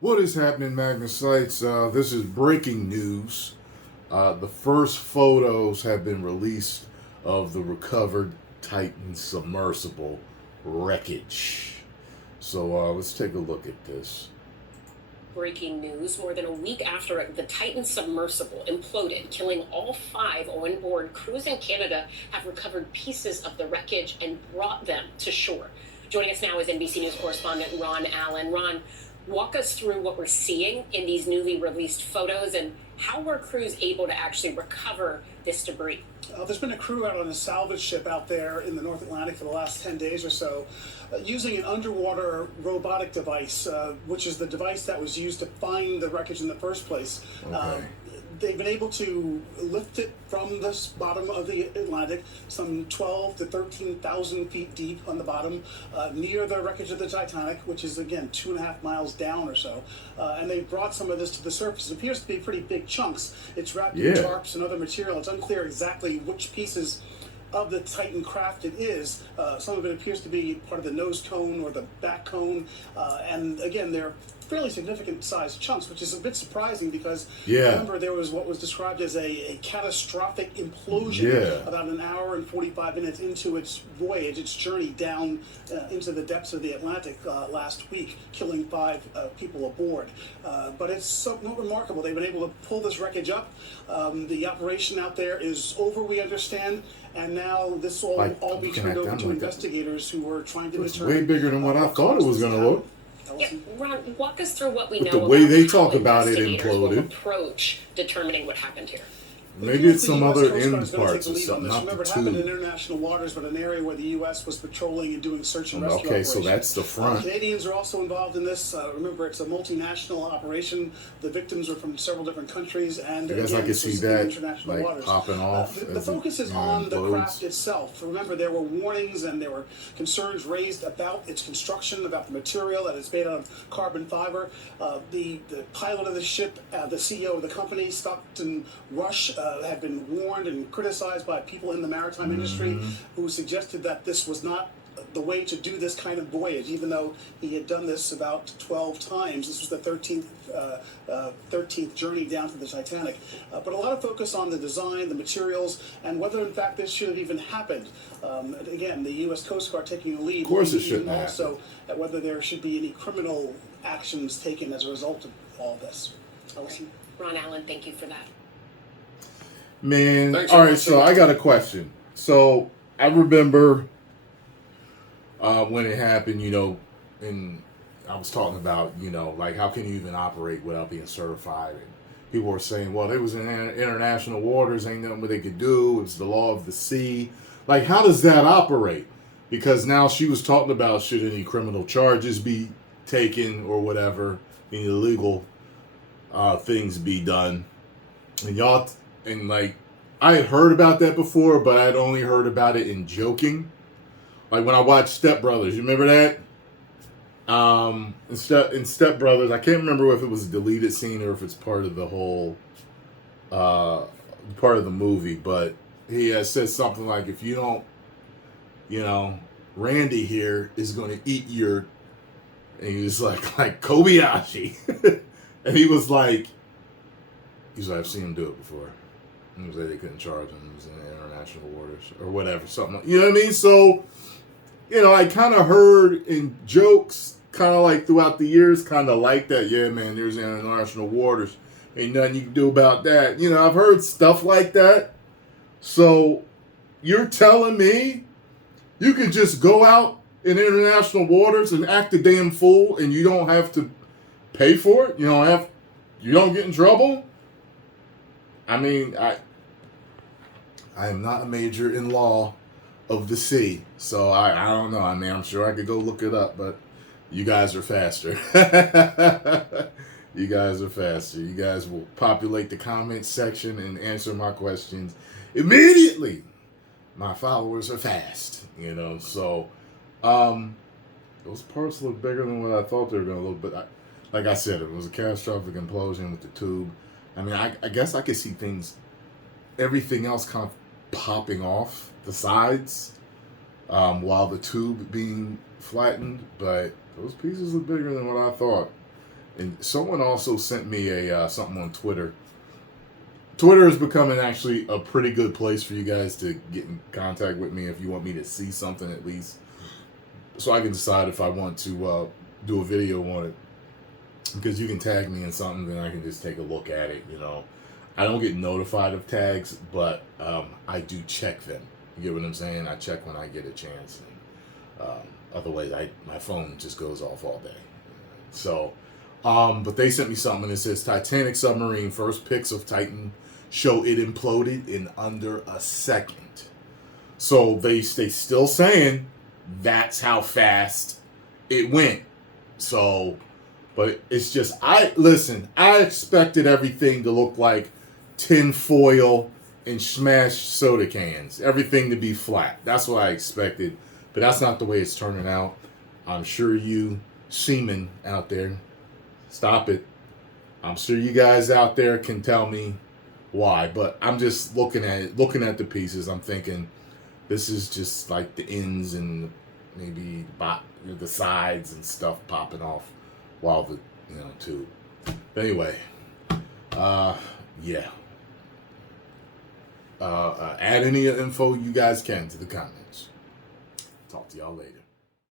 What is happening, Magnus sites? This is breaking news. The first photos have been released of the recovered Titan Submersible Wreckage. So let's take a look at this. Breaking news: more than a week after the Titan Submersible imploded, killing all 5 on-board crews in Canada, have recovered pieces of the wreckage and brought them to shore. Joining us now is NBC News correspondent Ron Allen. Ron, walk us through what we're seeing in these newly released photos and how were crews able to actually recover this debris? There's been a crew out on a salvage ship out there in the North Atlantic for the last 10 days or so, using an underwater robotic device, which is the device that was used to find the wreckage in the first place. Okay. They've been able to lift it from the bottom of the Atlantic, some 12 to 13,000 feet deep on the bottom, near the wreckage of the Titanic, which is, again, 2.5 miles down or so. And they brought some of this to the surface. It appears to be pretty big chunks. It's wrapped in tarps and other material. It's unclear exactly which pieces of the Titan craft it is. Some of it appears to be part of the nose cone or the back cone. And again, they're fairly significant sized chunks, which is a bit surprising because remember there was what was described as a catastrophic implosion about an hour and 45 minutes into its voyage, its journey down into the depths of the Atlantic last week, killing 5 people aboard. But it's somewhat remarkable. They've been able to pull this wreckage up. The operation out there is over, we understand, and now this will all be turned over to investigators who are trying to determine. It's way bigger than what I thought it was going to look. Yeah, Ron, walk us through what we know the way about they how talk about it investigators will approach determining what happened here. Maybe it's some other end parts or something, not Remember, the it happened in tube. international waters, but an area where the U.S. was patrolling and doing search and rescue Okay, operations. so that's the front. Canadians are also involved in this. Remember, it's a multinational operation. The victims are from several different countries, and I guess again, I could see that international waters. popping off. The focus is on the craft itself. Remember, there were warnings and there were concerns raised about its construction, about the material, that it's made out of carbon fiber. The pilot of the ship, the CEO of the company, Stockton Rush, had been warned and criticized by people in the maritime industry who suggested that this was not the way to do this kind of voyage, even though he had done this about 12 times. This was the 13th journey down to the Titanic. But a lot of focus on the design, the materials, and whether in fact this should have even happened. Again, the U.S. Coast Guard taking the lead. Of course it shouldn't have. Also, whether there should be any criminal actions taken as a result of all this. Ron Allen, thank you for that. Man, all right, so I got a question. So I remember when it happened, and I was talking about, like how can you even operate without being certified? And people were saying, well, it was in international waters, ain't nothing what they could do. It's the law of the sea. Like, how does that operate? Because now she was talking about should any criminal charges be taken or whatever, any illegal things be done. And I had heard about that before, but I'd only heard about it in joking. Like when I watched Step Brothers, you remember that? In Step Brothers, I can't remember if it was a deleted scene or if it's part of the whole, part of the movie. But he has said something like, if you don't, Randy here is going to eat your, and he was like Kobayashi. And he was like, I've seen him do it before. He was like, they couldn't charge him. He was in international waters or whatever, something. You know what I mean? So, I kind of heard in jokes, kind of like throughout the years, kind of like that. Yeah, man, there's international waters. Ain't nothing you can do about that. I've heard stuff like that. So, you're telling me you can just go out in international waters and act a damn fool and you don't have to pay for it? You don't get in trouble? I mean, I am not a major in law of the sea, so I don't know. I mean, I'm sure I could go look it up, but you guys are faster. You guys are faster. You guys will populate the comment section and answer my questions immediately. My followers are fast, so those parts look bigger than what I thought they were going to look, but like I said, it was a catastrophic implosion with the tube. I mean, I guess I could see everything else kind of popping off the sides while the tube being flattened, but those pieces look bigger than what I thought. And someone also sent me a something on Twitter. Twitter is becoming actually a pretty good place for you guys to get in contact with me if you want me to see something at least, so I can decide if I want to do a video on it. Because you can tag me in something, then I can just take a look at it. You know, I don't get notified of tags, but I do check them. You get what I'm saying? I check when I get a chance. And, otherwise, my phone just goes off all day. So, but they sent me something that says Titanic submarine first pics of Titan show it imploded in under a second. So they still saying that's how fast it went. So, but it's just I expected everything to look like tin foil and smashed soda cans. Everything to be flat. That's what I expected. But that's not the way it's turning out. I'm sure you seamen out there, stop it. I'm sure you guys out there can tell me why. But I'm just looking at the pieces. I'm thinking this is just like the ends and maybe the sides and stuff popping off while the tube. But anyway, yeah. Add any info you guys can to the comments. Talk to y'all later.